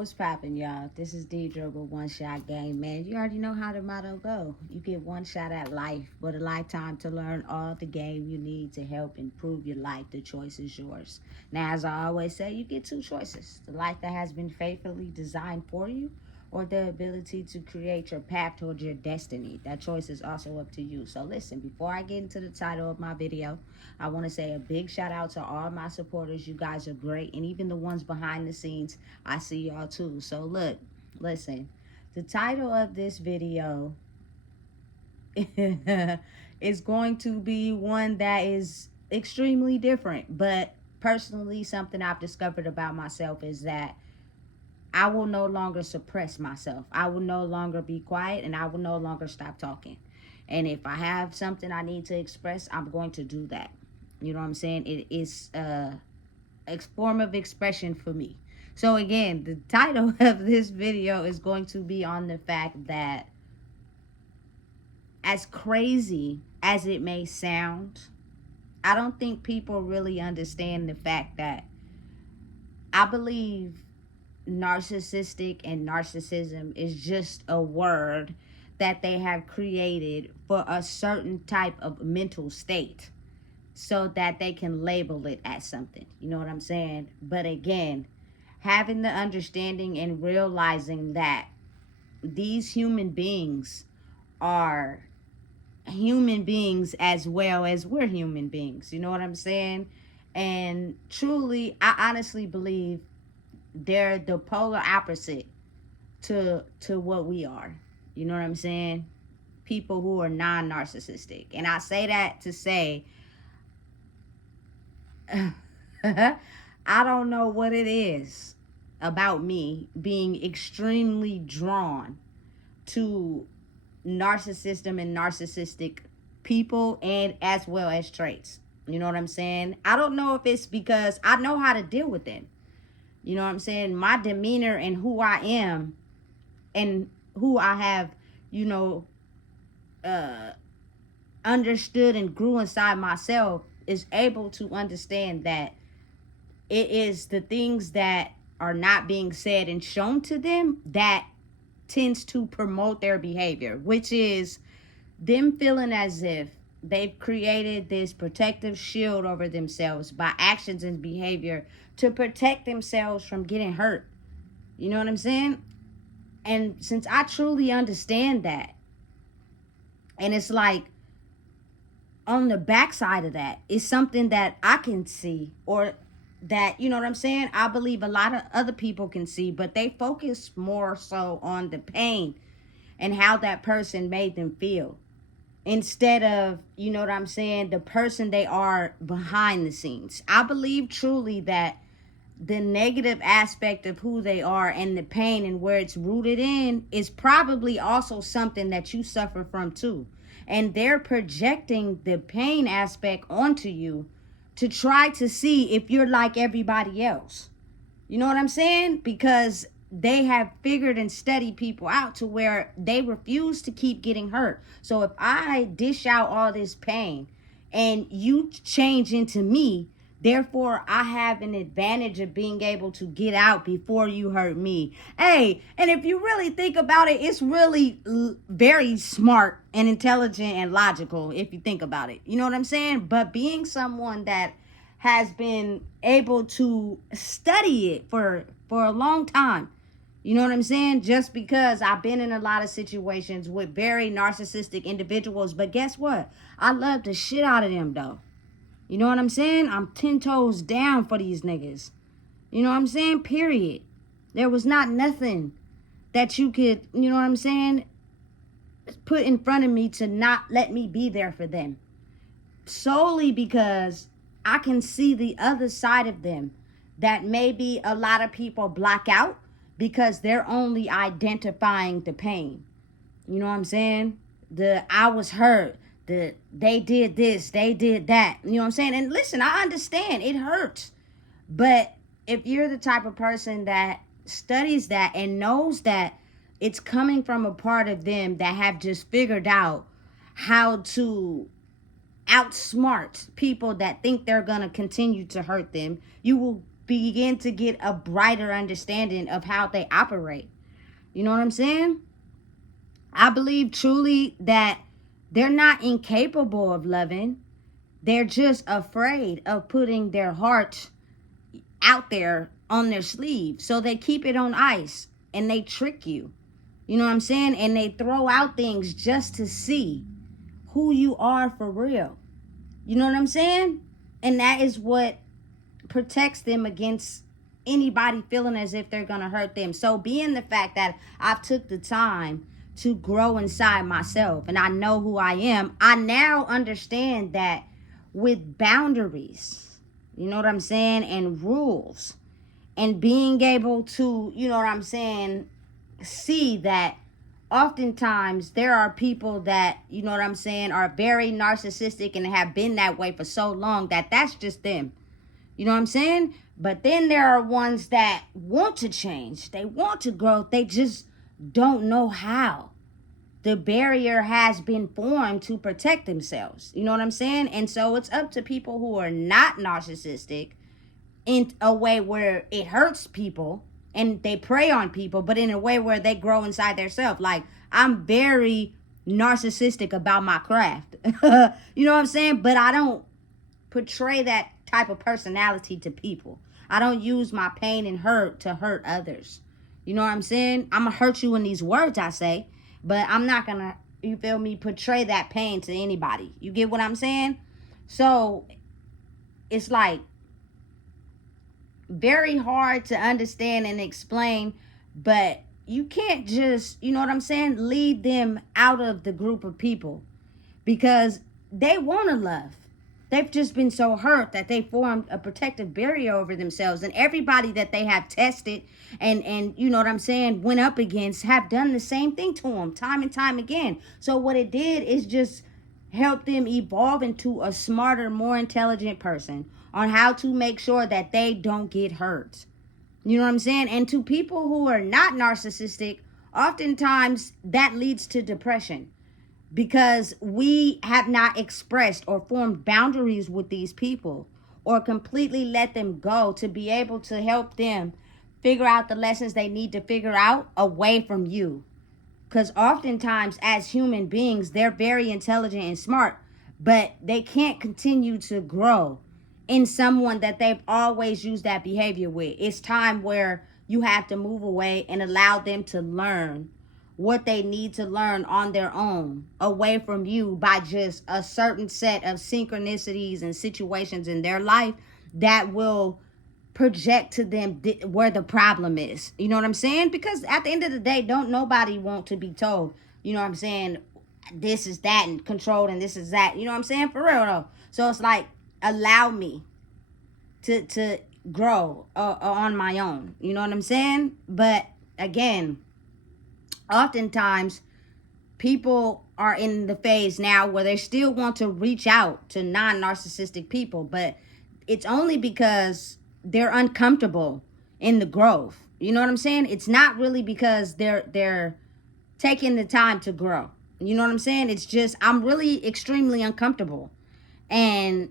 What's poppin', y'all? This is Deidre with One Shot Game, man. You already know how the motto go. You get one shot at life, but a lifetime to learn all the game you need to help improve your life. The choice is yours. Now, as I always say, you get two choices. The life that has been faithfully designed for you, or the ability to create your path towards your destiny. That choice is also up to you. So listen, before I get into the title of my video, I want to say a big shout out to all my supporters. You guys are great. And even the ones behind the scenes, I see y'all too. So look, listen, the title of this video is going to be one that is extremely different. But personally, something I've discovered about myself is that I will no longer suppress myself. I will no longer be quiet, and I will no longer stop talking. And if I have something I need to express, I'm going to do that. You know what I'm saying? It is a form of expression for me. So again, the title of this video is going to be on the fact that, as crazy as it may sound, I don't think people really understand the fact that I believe narcissistic and narcissism is just a word that they have created for a certain type of mental state so that they can label it as something. You know what I'm saying? But again, having the understanding and realizing that these human beings are human beings as well as we're human beings. You know what I'm saying? And truly, I honestly believe they're the polar opposite to what we are. You know what I'm saying? People who are non-narcissistic. And I say that to say I don't know what it is about me being extremely drawn to narcissism and narcissistic people, and as well as traits. You know what I'm saying? I don't know if it's because I know how to deal with them. You know what I'm saying? My demeanor and who I am and who I have, you know, understood and grew inside myself is able to understand that it is the things that are not being said and shown to them that tends to promote their behavior, which is them feeling as if they've created this protective shield over themselves by actions and behavior to protect themselves from getting hurt. You know what I'm saying? And since I truly understand that, and it's like on the backside of that is something that I can see, or that, you know what I'm saying, I believe a lot of other people can see, but they focus more so on the pain and how that person made them feel, instead of, you know what I'm saying, the person they are behind the scenes. I believe truly that the negative aspect of who they are and the pain and where it's rooted in is probably also something that you suffer from too. And they're projecting the pain aspect onto you to try to see if you're like everybody else. You know what I'm saying? Because they have figured and studied people out to where they refuse to keep getting hurt. So if I dish out all this pain and you change into me, therefore I have an advantage of being able to get out before you hurt me. Hey, and if you really think about it, it's really very smart and intelligent and logical if you think about it. You know what I'm saying? But being someone that has been able to study it for a long time, you know what I'm saying? Just because I've been in a lot of situations with very narcissistic individuals. But guess what? I love the shit out of them, though. You know what I'm saying? I'm 10 toes down for these niggas. You know what I'm saying? Period. There was not nothing that you could, you know what I'm saying, put in front of me to not let me be there for them. Solely because I can see the other side of them that maybe a lot of people block out because they're only identifying the pain. You know what I'm saying? The I was hurt. The they did this, they did that. You know what I'm saying? And listen, I understand it hurts. But if you're the type of person that studies that and knows that it's coming from a part of them that have just figured out how to outsmart people that think they're going to continue to hurt them, you will begin to get a brighter understanding of how they operate. You know what I'm saying? I believe truly that they're not incapable of loving. They're just afraid of putting their heart out there on their sleeve. So they keep it on ice and they trick you. You know what I'm saying? And they throw out things just to see who you are for real. You know what I'm saying? And that is what protects them against anybody feeling as if they're going to hurt them. So being the fact that I've took the time to grow inside myself and I know who I am, I now understand that with boundaries, you know what I'm saying, and rules, and being able to, you know what I'm saying, see that oftentimes there are people that, you know what I'm saying, are very narcissistic and have been that way for so long that that's just them. You know what I'm saying? But then there are ones that want to change. They want to grow. They just don't know how. The barrier has been formed to protect themselves. You know what I'm saying? And so it's up to people who are not narcissistic in a way where it hurts people and they prey on people, but in a way where they grow inside themselves. Like, I'm very narcissistic about my craft. You know what I'm saying? But I don't portray that type of personality to people. I don't use my pain and hurt to hurt others. You know what I'm saying? I'm gonna hurt you in these words I say, but I'm not gonna, you feel me, portray that pain to anybody. You get what I'm saying? So it's like very hard to understand and explain, but you can't just, you know what I'm saying, lead them out of the group of people because they want to love. They've just been so hurt that they formed a protective barrier over themselves. And everybody that they have tested and you know what I'm saying, went up against have done the same thing to them time and time again. So what it did is just help them evolve into a smarter, more intelligent person on how to make sure that they don't get hurt. You know what I'm saying? And to people who are not narcissistic, oftentimes that leads to depression, because we have not expressed or formed boundaries with these people or completely let them go to be able to help them figure out the lessons they need to figure out away from you. Because oftentimes as human beings, they're very intelligent and smart, but they can't continue to grow in someone that they've always used that behavior with. It's time where you have to move away and allow them to learn what they need to learn on their own, away from you, by just a certain set of synchronicities and situations in their life that will project to them where the problem is. You know what I'm saying? Because at the end of the day, don't nobody want to be told, you know what I'm saying, this is that and controlled and this is that. You know what I'm saying? For real though. So it's like, allow me to grow on my own. You know what I'm saying? But again, oftentimes people are in the phase now where they still want to reach out to non-narcissistic people, but it's only because they're uncomfortable in the growth. You know what I'm saying? It's not really because they're taking the time to grow. You know what I'm saying? It's just, I'm really extremely uncomfortable. And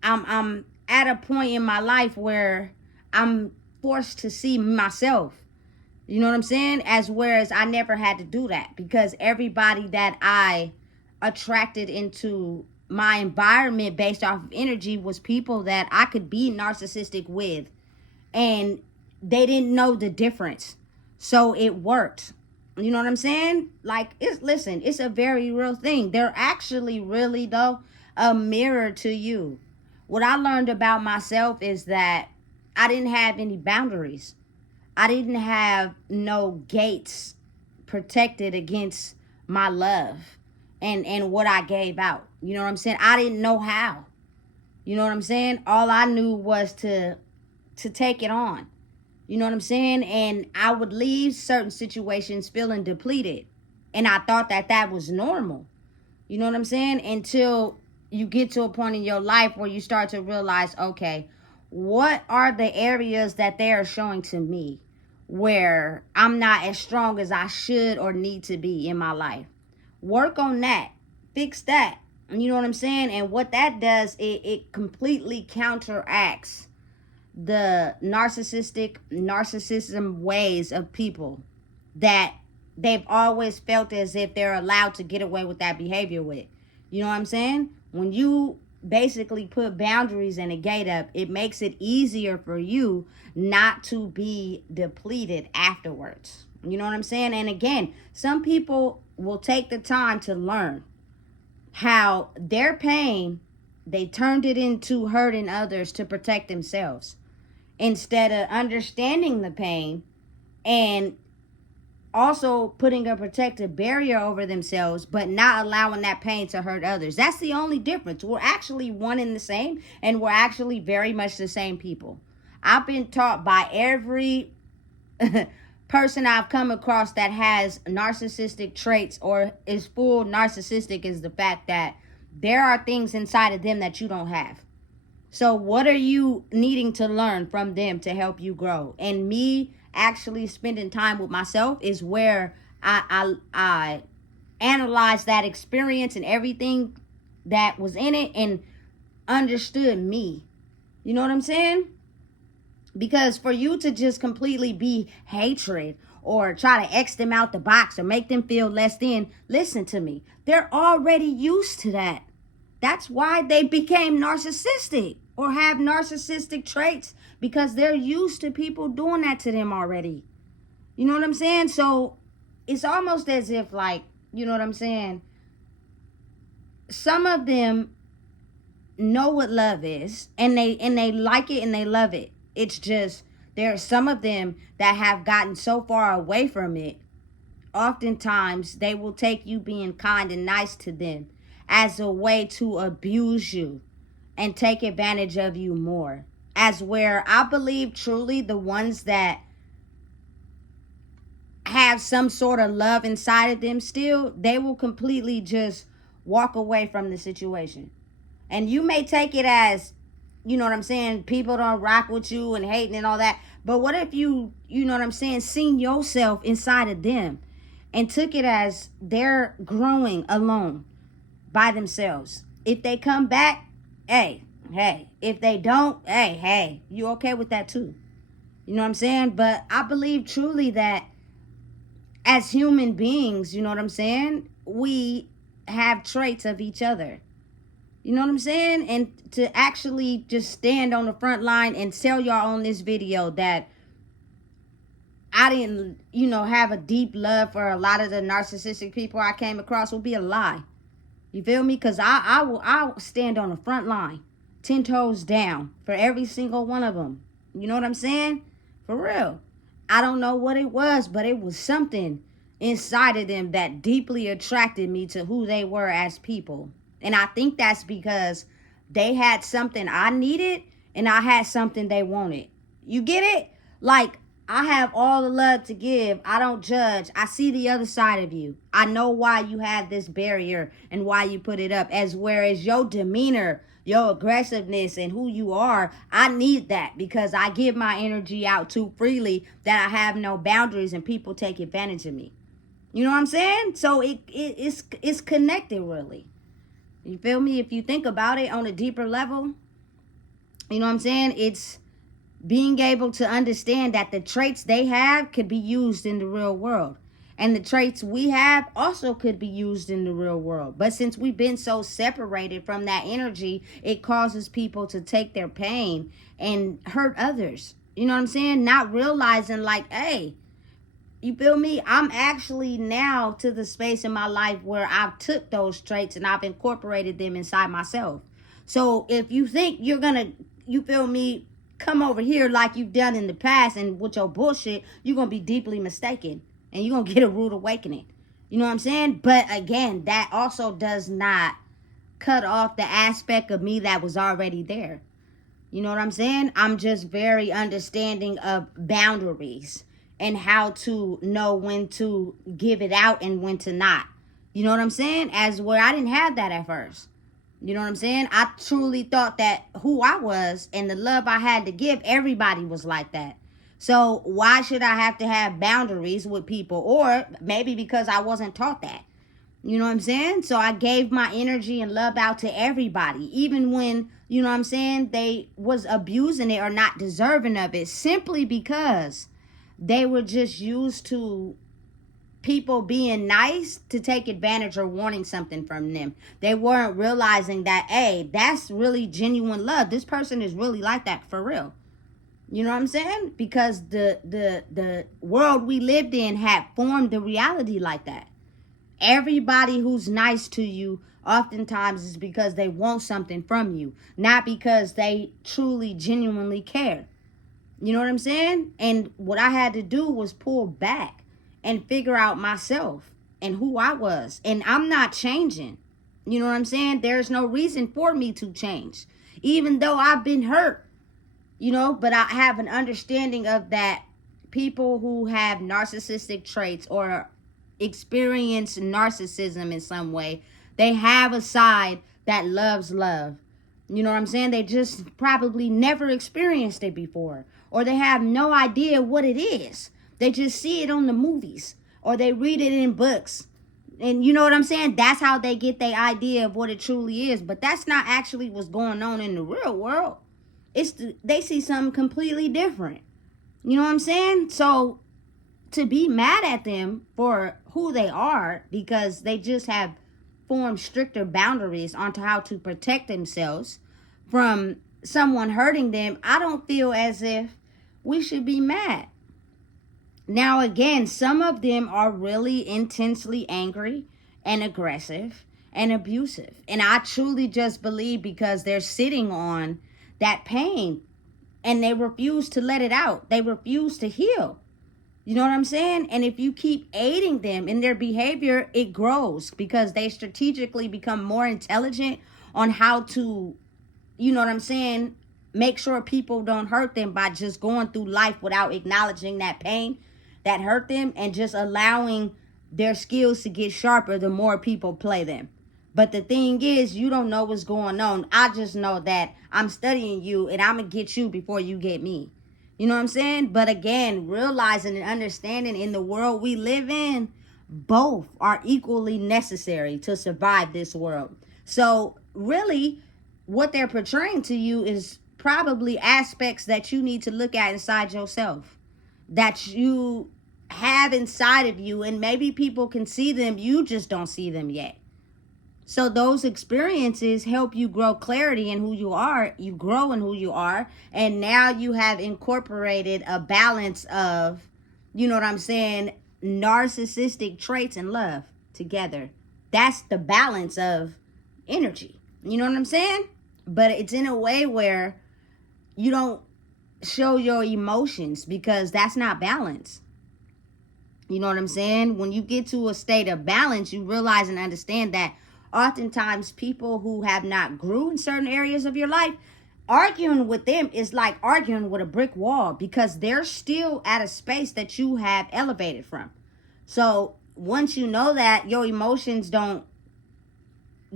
I'm at a point in my life where I'm forced to see myself. You know what I'm saying? As whereas I never had to do that, because everybody that I attracted into my environment based off of energy was people that I could be narcissistic with, and they didn't know the difference. So it worked. You know what I'm saying? Like, it's a very real thing. They're actually really though a mirror to you. What I learned about myself is that I didn't have any boundaries. I didn't have no gates protected against my love and what I gave out. You know what I'm saying? I didn't know how. You know what I'm saying? All I knew was to take it on. You know what I'm saying? And I would leave certain situations feeling depleted. And I thought that that was normal. You know what I'm saying? Until you get to a point in your life where you start to realize, okay, what are the areas that they are showing to me where I'm not as strong as I should or need to be in my life? Work on that. Fix that. You know what I'm saying? And what that does, it completely counteracts the narcissism ways of people that they've always felt as if they're allowed to get away with that behavior with. You know what I'm saying? When you basically put boundaries and a gate up, it makes it easier for you not to be depleted afterwards. You know what I'm saying? And again, some people will take the time to learn how their pain, they turned it into hurting others to protect themselves, instead of understanding the pain and also putting a protective barrier over themselves, but not allowing that pain to hurt others. That's the only difference. We're actually one and the same, and we're actually very much the same people. I've been taught by every person I've come across that has narcissistic traits or is full narcissistic is the fact that there are things inside of them that you don't have. So what are you needing to learn from them to help you grow? And me actually spending time with myself is where I analyzed that experience and everything that was in it and understood me. You know what I'm saying? Because for you to just completely be hatred or try to X them out the box or make them feel less than, listen to me. They're already used to that. That's why they became narcissistic or have narcissistic traits, because they're used to people doing that to them already. You know what I'm saying? So it's almost as if, like, you know what I'm saying? Some of them know what love is, and they like it and they love it. It's just there are some of them that have gotten so far away from it. Oftentimes they will take you being kind and nice to them as a way to abuse you and take advantage of you more. As where I believe truly the ones that have some sort of love inside of them still, they will completely just walk away from the situation. And you may take it as, you know what I'm saying, people don't rock with you and hating and all that. But what if you know what I'm saying, seen yourself inside of them and took it as they're growing alone by themselves? If they come back, hey. If they don't, hey, you okay with that too? You know what I'm saying? But I believe truly that as human beings, you know what I'm saying, we have traits of each other. You know what I'm saying? And to actually just stand on the front line and tell y'all on this video that I didn't, have a deep love for a lot of the narcissistic people I came across will be a lie. You feel me? Because I'll stand on the front line, 10 toes down for every single one of them. You know what I'm saying? For real. I don't know what it was, but it was something inside of them that deeply attracted me to who they were as people. And I think that's because they had something I needed and I had something they wanted. You get it? Like, I have all the love to give. I don't judge. I see the other side of you. I know why you have this barrier and why you put it up. As whereas your demeanor, your aggressiveness and who you are, I need that because I give my energy out too freely that I have no boundaries and people take advantage of me. You know what I'm saying? So it's connected really. You feel me? If you think about it on a deeper level, you know what I'm saying? It's being able to understand that the traits they have could be used in the real world. And the traits we have also could be used in the real world. But since we've been so separated from that energy, it causes people to take their pain and hurt others. You know what I'm saying? Not realizing like, hey, you feel me? I'm actually now to the space in my life where I've took those traits and I've incorporated them inside myself. So if you think you're going to, you feel me, come over here like you've done in the past and with your bullshit, you're going to be deeply mistaken and you're going to get a rude awakening. You know what I'm saying? But again, that also does not cut off the aspect of me that was already there. You know what I'm saying? I'm just very understanding of boundaries and how to know when to give it out and when to not. You know what I'm saying? As where I didn't have that at first. You know what I'm saying? I truly thought that who I was and the love I had to give, everybody was like that. So why should I have to have boundaries with people? Or maybe because I wasn't taught that. You know what I'm saying? So I gave my energy and love out to everybody, even when, you know what I'm saying, they was abusing it or not deserving of it, simply because they were just used to people being nice to take advantage or wanting something from them. They weren't realizing that, hey, that's really genuine love. This person is really like that for real. You know what I'm saying? Because the world we lived in had formed the reality like that. Everybody who's nice to you oftentimes is because they want something from you, not because they truly, genuinely care. You know what I'm saying? And what I had to do was pull back and figure out myself and who I was. And I'm not changing. You know what I'm saying? There's no reason for me to change, even though I've been hurt, you know, but I have an understanding of that people who have narcissistic traits or experience narcissism in some way, they have a side that loves love. You know what I'm saying? They just probably never experienced it before, or they have no idea what it is. They just see it on the movies, or they read it in books. And you know what I'm saying? That's how they get their idea of what it truly is. But that's not actually what's going on in the real world. They see something completely different. You know what I'm saying? So to be mad at them for who they are because they just have formed stricter boundaries onto how to protect themselves from someone hurting them, I don't feel as if we should be mad. Now, again, some of them are really intensely angry and aggressive and abusive. And I truly just believe because they're sitting on that pain and they refuse to let it out. They refuse to heal. You know what I'm saying? And if you keep aiding them in their behavior, it grows because they strategically become more intelligent on how to, you know what I'm saying, make sure people don't hurt them by just going through life without acknowledging that pain that hurt them and just allowing their skills to get sharper the more people play them. But the thing is, you don't know what's going on. I just know that I'm studying you and I'm going to get you before you get me. You know what I'm saying? But again, realizing and understanding in the world we live in, both are equally necessary to survive this world. So really, what they're portraying to you is probably aspects that you need to look at inside yourself, that you have inside of you, and maybe people can see them, you just don't see them yet. So those experiences help you grow clarity in who you are. You grow in who you are. And now you have incorporated a balance of, you know what I'm saying, narcissistic traits and love together. That's the balance of energy. You know what I'm saying? But it's in a way where you don't show your emotions because that's not balance. You know what I'm saying? When you get to a state of balance, you realize and understand that oftentimes people who have not grew in certain areas of your life, arguing with them is like arguing with a brick wall because they're still at a space that you have elevated from. So once you know that, your emotions don't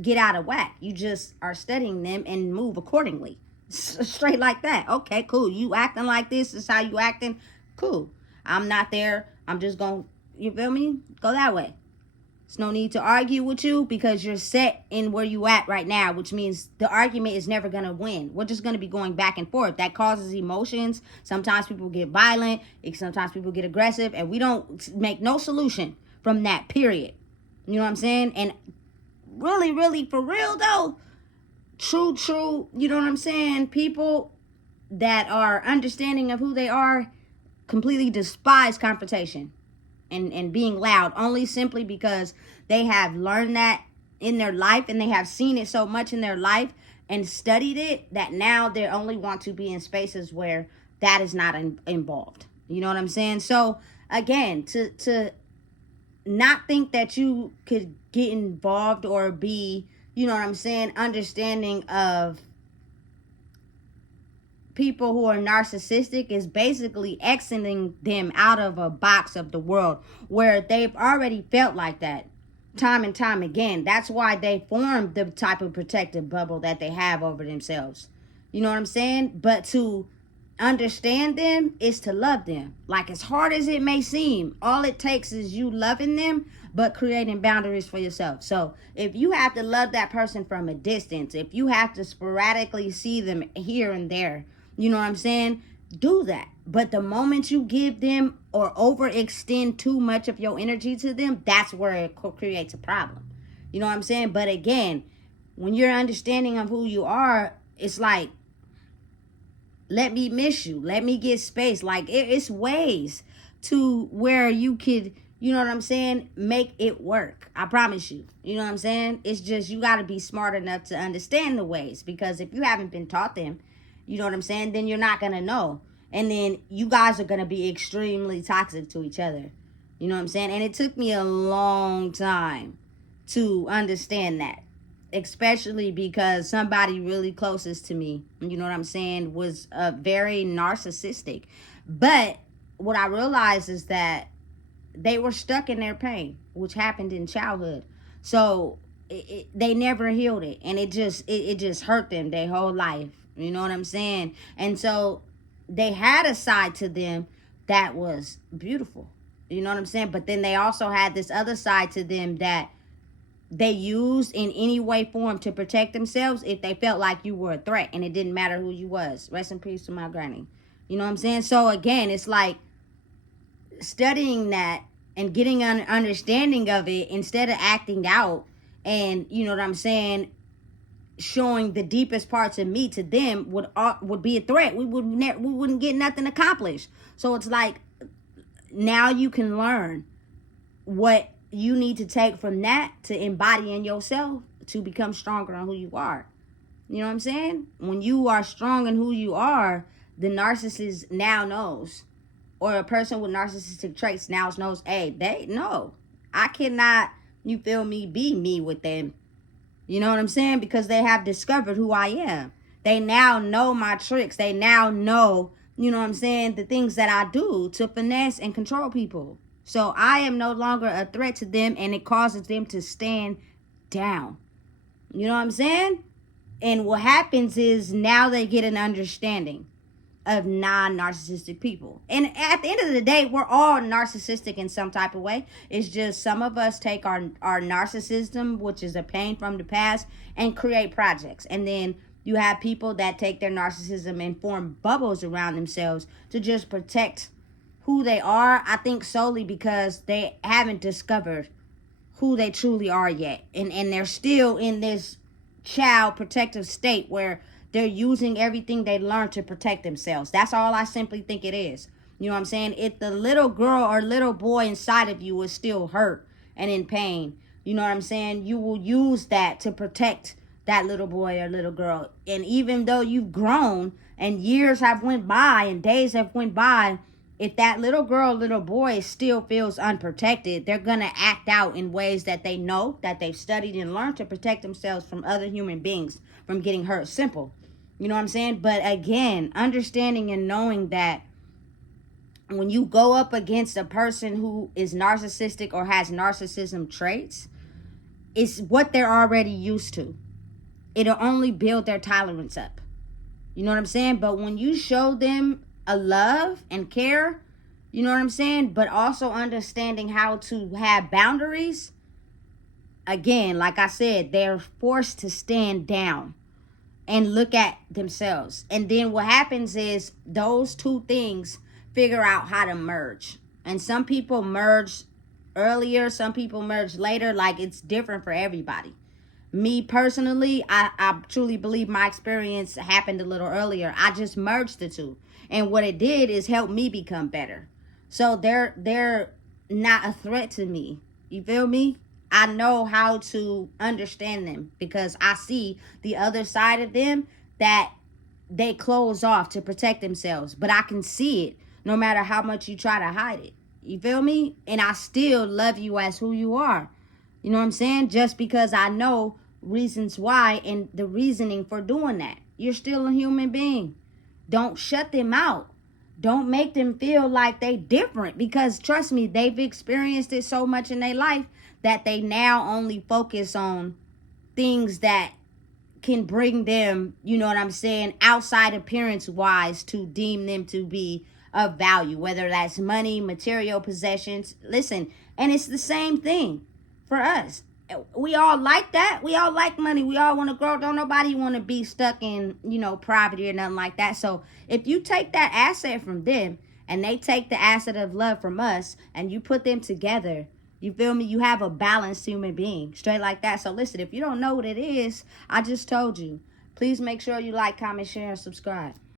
get out of whack. You just are studying them and move accordingly. Straight like that. Okay, cool. You acting like this is how you acting. Cool. I'm not there. I'm just going, you feel me? Go that way. There's no need to argue with you because you're set in where you at right now, which means the argument is never going to win. We're just going to be going back and forth. That causes emotions. Sometimes people get violent. Sometimes people get aggressive. And we don't make no solution from that, period. You know what I'm saying? And really, really, for real, though, true, you know what I'm saying? People that are understanding of who they are completely despise confrontation and being loud, only simply because they have learned that in their life and they have seen it so much in their life and studied it that now they only want to be in spaces where that is not involved. You know what I'm saying? So again, to not think that you could get involved or be, you know what I'm saying, understanding of people who are narcissistic is basically exiting them out of a box of the world where they've already felt like that time and time again. That's why they formed the type of protective bubble that they have over themselves. You know what I'm saying? But to understand them is to love them. Like, as hard as it may seem, all it takes is you loving them, but creating boundaries for yourself. So if you have to love that person from a distance, if you have to sporadically see them here and there, you know what I'm saying? Do that. But the moment you give them or overextend too much of your energy to them, that's where it creates a problem. You know what I'm saying? But again, when you're understanding of who you are, it's like, let me miss you. Let me get space. Like, it's ways to where you could, you know what I'm saying, make it work. I promise you. You know what I'm saying? It's just, you got to be smart enough to understand the ways. Because if you haven't been taught them, you know what I'm saying, then you're not going to know. And then you guys are going to be extremely toxic to each other. You know what I'm saying? And it took me a long time to understand that. Especially because somebody really closest to me, you know what I'm saying, was very narcissistic. But what I realized is that they were stuck in their pain, which happened in childhood. So they never healed it, and it just hurt them their whole life. You know what I'm saying? And so they had a side to them that was beautiful. You know what I'm saying? But then they also had this other side to them that they used in any way, form to protect themselves if they felt like you were a threat, and it didn't matter who you was. Rest in peace to my granny. You know what I'm saying? So again, it's like studying that and getting an understanding of it instead of acting out and, you know what I'm saying, showing the deepest parts of me to them would be a threat. We wouldn't get nothing accomplished. So it's like, now you can learn what you need to take from that to embody in yourself to become stronger on who you are. You know what I'm saying? When you are strong in who you are, the narcissist now knows, or a person with narcissistic traits now knows, hey, they know I cannot, you feel me, be me with them. You know what I'm saying? Because they have discovered who I am. They now know my tricks. They now know, you know what I'm saying, the things that I do to finesse and control people. So I am no longer a threat to them, and it causes them to stand down. You know what I'm saying? And what happens is now they get an understanding of non-narcissistic people. And at the end of the day, we're all narcissistic in some type of way. It's just some of us take our narcissism, which is a pain from the past, and create projects. And then you have people that take their narcissism and form bubbles around themselves to just protect who they are. I think solely because they haven't discovered who they truly are yet. And they're still in this child protective state where they're using everything they learned to protect themselves. That's all I simply think it is. You know what I'm saying? If the little girl or little boy inside of you is still hurt and in pain, you know what I'm saying, you will use that to protect that little boy or little girl. And even though you've grown and years have went by and days have went by, if that little girl, little boy still feels unprotected, they're going to act out in ways that they know, that they've studied and learned to protect themselves from other human beings from getting hurt. Simple. You know what I'm saying? But again, understanding and knowing that when you go up against a person who is narcissistic or has narcissism traits, it's what they're already used to. It'll only build their tolerance up. You know what I'm saying? But when you show them a love and care, you know what I'm saying, but also understanding how to have boundaries, again, like I said, they're forced to stand down and look at themselves. And then what happens is those two things figure out how to merge. And some people merge earlier, some people merge later. Like, it's different for everybody. Me personally, I truly believe my experience happened a little earlier. I just merged the two. And what it did is help me become better. So they're not a threat to me. You feel me? I know how to understand them because I see the other side of them that they close off to protect themselves. But I can see it no matter how much you try to hide it. You feel me? And I still love you as who you are. You know what I'm saying? Just because I know reasons why and the reasoning for doing that. You're still a human being. Don't shut them out. Don't make them feel like they different, because trust me, they've experienced it so much in their life that they now only focus on things that can bring them, you know what I'm saying, outside appearance wise, to deem them to be of value, whether that's money, material possessions. Listen, and it's the same thing for us. We all like that. We all like money. We all want to grow. Don't nobody want to be stuck in, you know, poverty or nothing like that. So if you take that asset from them and they take the asset of love from us and you put them together, you feel me? You have a balanced human being, straight like that. So listen, if you don't know what it is, I just told you. Please make sure you like, comment, share, and subscribe.